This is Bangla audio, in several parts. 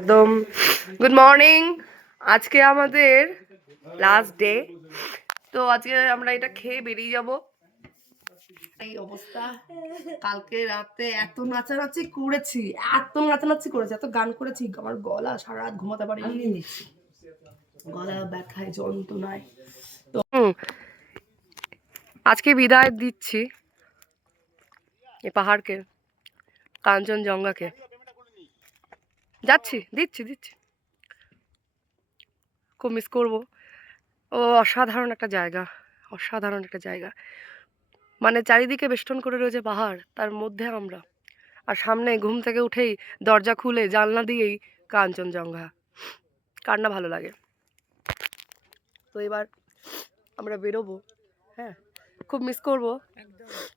একদম গুড মর্নিং। আজকে আমাদের লাস্ট ডে, তো আজকে আমরা এটা খেয়ে বেরিয়ে যাব। এই অবস্থা। কালকে রাতে এত নাচানাচি করেছি, এত গান করেছি, আমার গলা সারা রাত ঘুমাতে পারিনি, গলা ব্যথায় যন্ত্রণায়। তো আজকে বিদায় দিচ্ছি এই পাহাড়কে, কাঞ্চনজঙ্ঘাকে। দিচ্ছি খুব মিস করবো। ও অসাধারণ একটা জায়গা, মানে চারিদিকে বেষ্টন করে রয়েছে পাহাড়, তার মধ্যে আমরা, আর সামনে ঘুম থেকে উঠেই দরজা খুলে জানলা দিয়েই কাঞ্চনজঙ্ঘা। কার না ভালো লাগে। তো এবার আমরা বেরোবো। হ্যাঁ, খুব মিস করব,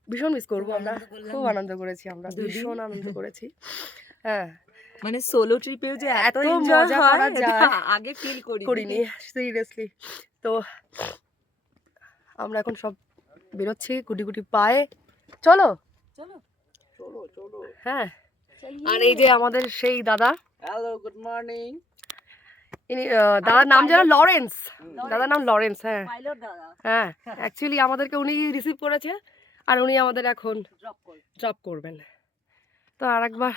ভীষণ মিস করবো। আমরা খুব আনন্দ করেছি, আমরা ভীষণ আনন্দ করেছি। হ্যাঁ, মানে সোলো ট্রিপেও যে এত এত এনজয় মজা করা করা যায় যায় আগে ফিল করিনি সিরিয়াসলি। তো আমরা এখন সব বেরোচ্ছি গুটি গুটি পায়ে। চলো চলো হ্যাঁ। আর এই যে আমাদের সেই দাদা, হ্যালো গুড মর্নিং। ইনি দাদার নাম যেন লরেন্স, দাদার নাম লরেন্স। হ্যাঁ পাইলট দাদা। হ্যাঁ, অ্যাকচুয়ালি আমাদেরকে উনি রিসিভ করেছে, আর উনি আমাদের এখন ড্রপ করবেন। তো আরেকবার,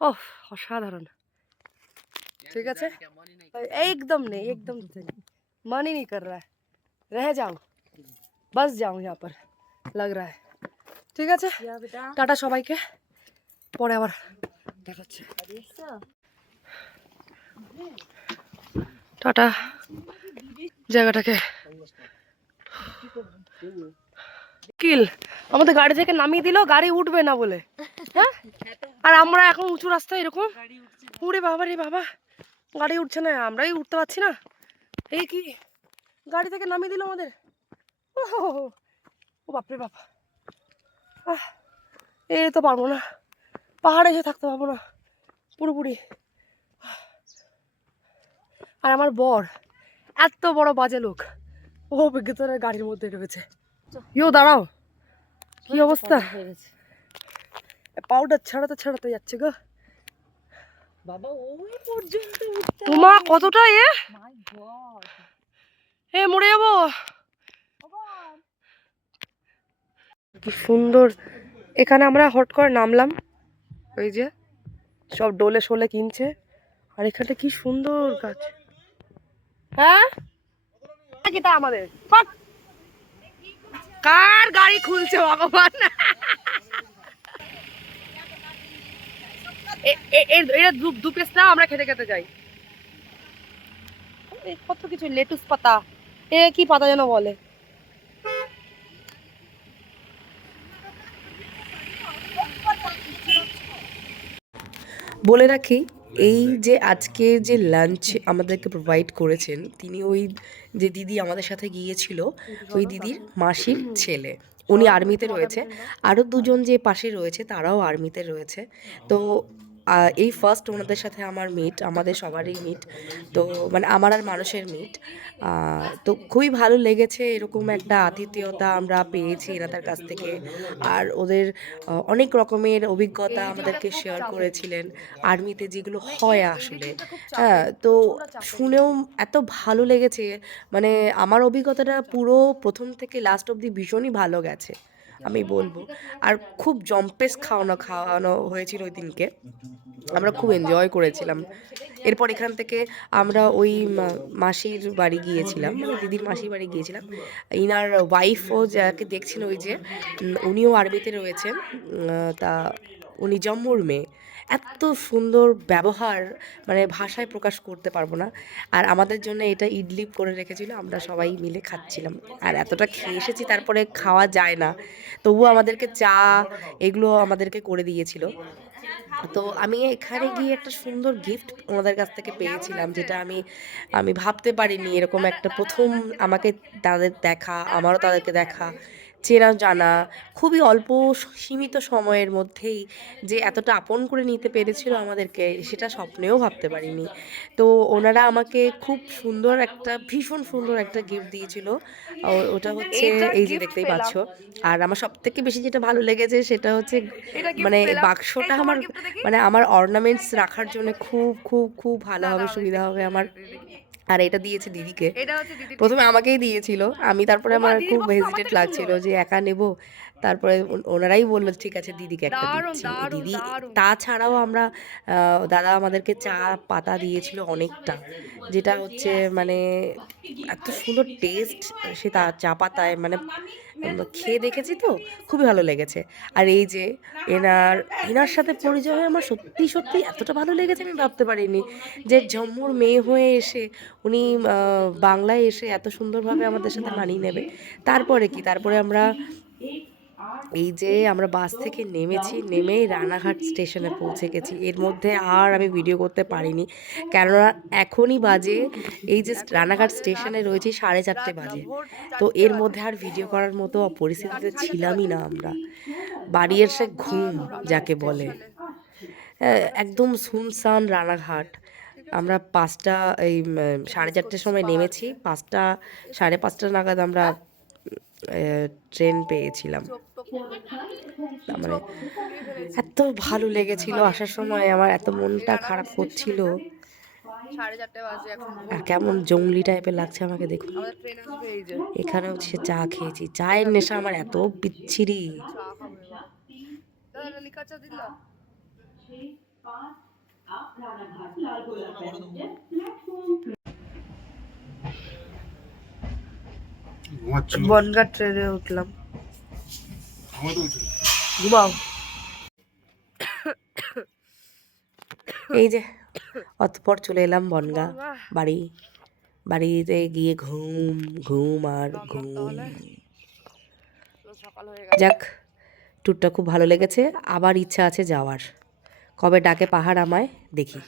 ওহ অসাধারণ। ঠিক আছে, एकदम नहीं, मन ही नहीं कर रहा है, रह जाओ, बस जाओ यहाँ पर, लग रहा है। ঠিক আছে, টাটা সবাইকে, পরে আবার দেখাচ্ছে। টাটা। জায়গাটাকে কিল আমাদের গাড়ি থেকে নামিয়ে দিল, গাড়ি উঠবে না বলে। হ্যাঁ, আর আমরা এখন উঁচু রাস্তায় এরকম, ওরে বাবা রে বাবা, গাড়ি উঠছে না, আমরাই উঠতে পারছি না। এই কি, গাড়ি থেকে নামিয়ে দিল আমাদের। ও বাপরে বাপ, এ তো পারবো না, পাহাড়ে এসে থাকতে পারবো না পুরোপুরি। আর আমার বর এত বড় বাজে লোক, ও ভিতরে গাড়ির মধ্যে রয়েছে। ইও দাঁড়াও, কি অবস্থা, পাউডার ছাড়াতে যাচ্ছে গো বাবা, ওই পর্যন্ত উঠতে তোমা, কতটা মাই গড, মরে যাবো। কি সুন্দর। এখানে আমরা হট করে নামলাম, ওই যে সব ডোলে শোলে কিনছে, আর এখানে কি সুন্দর গাছ। হ্যাঁ, কিটা আমাদের কার গাড়ি খুলছে ভগবান। এটা দু পিস না, আমরা খেতে খেতে যাই। কত কিছু, লেটুস পাতা, কি পাতা যেন বলে। বলে রাখি, এই যে আজকে যে লাঞ্চ আমাদেরকে প্রোভাইড করেছেন, তিনি ওই যে দিদি আমাদের সাথে গিয়েছিল, ওই দিদির মাসির ছেলে, উনি আর্মিতে রয়েছে। আরও দুজন যে পাশে রয়েছে তারাও আর্মিতে রয়েছে। তো এই ফার্স্ট ওনাদের সাথে আমার মিট, আমাদের সবারই মিট। তো মানে আমার আর মানুষের মিট। তো খুবই ভালো লেগেছে, এরকম একটা আতিথেয়তা আমরা পেয়েছি এনাদের কাছ থেকে। আর ওদের অনেক রকমের অভিজ্ঞতা আমাদেরকে শেয়ার করেছিলেন আর্মিতে, যেগুলো হয় আসলে। হ্যাঁ, তো শুনেও এত ভালো লেগেছে, মানে আমার অভিজ্ঞতাটা পুরো প্রথম থেকে লাস্ট অবধি ভীষণই ভালো গেছে আমি বলবো। আর খুব জম্পেস খাওয়ানো হয়েছিল ওই দিনকে, আমরা খুব এনজয় করেছিলাম। এরপর এখান থেকে আমরা ওই মাসির বাড়ি গিয়েছিলাম, মানে দিদির মাসির বাড়ি গিয়েছিলাম। ইনার ওয়াইফও যাকে দেখছেন, ওই যে উনিও আর্মিতে রয়েছেন। তা উনি জম্মুর মেয়ে। এত সুন্দর ব্যবহার, মানে ভাষায় প্রকাশ করতে পারবো না। আর আমাদের জন্য এটা ইডলি করে রেখেছিল, আমরা সবাই মিলে খাচ্ছিলাম। আর এতটা খেয়ে এসেছি, তারপরে খাওয়া যায় না, তবুও আমাদেরকে চা এগুলো আমাদেরকে করে দিয়েছিল। তো আমি এখানে গিয়ে একটা সুন্দর গিফট ওনাদের কাছ থেকে পেয়েছিলাম, যেটা আমি আমি ভাবতে পারিনি, এরকম একটা প্রথম আমাকে তাদের দেখা, আমারও তাদেরকে দেখা। চেনা জানা, খুবই অল্প সীমিত সময়ের মধ্যেই যে এতটা আপন করে নিতে পেরেছিল আমাদেরকে, সেটা স্বপ্নেও ভাবতে পারিনি। তো ওনারা আমাকে খুব সুন্দর একটা, ভীষণ সুন্দর একটা গিফট দিয়েছিল। ওটা হচ্ছে এইটা এই যে গিফট দেখতেই পেলাম। পাচ্ছ। আর আমার সবথেকে বেশি যেটা ভালো লেগেছে সেটা হচ্ছে এটা গিফট মানে পেলাম। এই বাক্সটা তোমার আমার, গিফটটা দেখি। মানে আমার অর্নামেন্টস রাখার জন্য খুব খুব খুব ভালো না হবে, দাও সুবিধা হবে আমার। দেখি। আর এটা দিয়েছে দিদিকে। এটা হচ্ছে দিদির প্রথমে gift। আমাকেই দিয়েছিল, আমি তারপরে ওমা আমার দিদির খুব বক্স তো আমার হেজিটেট থেকে লাগছিল সুন্দর। যে একা নেব। তারপরে ওনারাই বললো ঠিক আছে দিদিকে একটা দারুণ দিচ্ছি। দারুণ দিদি দারুণ। তাছাড়াও আমরা দাদা আমাদেরকে চা পাতা দিয়েছিল অনেকটা, যেটা হচ্ছে মানে এত সুন্দর টেস্ট সে চা পাতায়, মানে খেয়ে দেখেছি তো খুবই ভালো লেগেছে। আর এই যে এনার সাথে পরিচয় হয়ে আমার সত্যি সত্যি এতটা ভালো লেগেছে আমি ভাবতে পারিনি যে জম্মুর মেয়ে হয়ে এসে উনি বাংলায় এসে এত সুন্দরভাবে আমাদের সাথে মানিয়ে নেবে। তারপরে কি, তারপরে আমরা এই যে আমরা বাস থেকে নেমেছি, নেমেই রানাঘাট স্টেশনে পৌঁছে গেছি। এর মধ্যে আর আমি ভিডিও করতে পারিনি, কেননা এখনই বাজে, এই যে রানাঘাট স্টেশনে রয়েছি 4:30 বাজে। তো এর মধ্যে আর ভিডিও করার মতো পরিস্থিতিতে ছিলামই না আমরা। বাড়ি এসে ঘুম যাকে বলে, একদম শুনশান রানাঘাট। আমরা 5টা, এই 4:30টার সময় নেমেছি, 5টা 5:30 নাগাদ আমরা ট্রেন পেয়েছিলাম। মানে এত ভালো লেগেছিল আসার সময়, আমার এত মনটা খারাপ করছিল। 4:30 বাজে এখন। আর কেমন জঙ্গলি টাইপের লাগছে আমাকে দেখুন। আমাদের ট্রেন আসবে এই যে। এখানে হচ্ছে চা খেয়েছি, চায়ের নেশা আমার এত বিচ্ছিরি। চা খাবো এবার। দাদা লিকার চা দিল। বনগাঁ ট্রেনে উঠলাম, ঘুমাও। এই যে অতঃপর চলে এলাম বনগাঁ বাড়ি। বাড়িতে গিয়ে ঘুম ঘুম আর ঘুম। সকাল হয়ে গেছে। যাক, ট্যুরটা খুব ভালো লেগেছে, আবার ইচ্ছা আছে যাওয়ার। কবে ডাকে পাহাড় আমায় দেখি।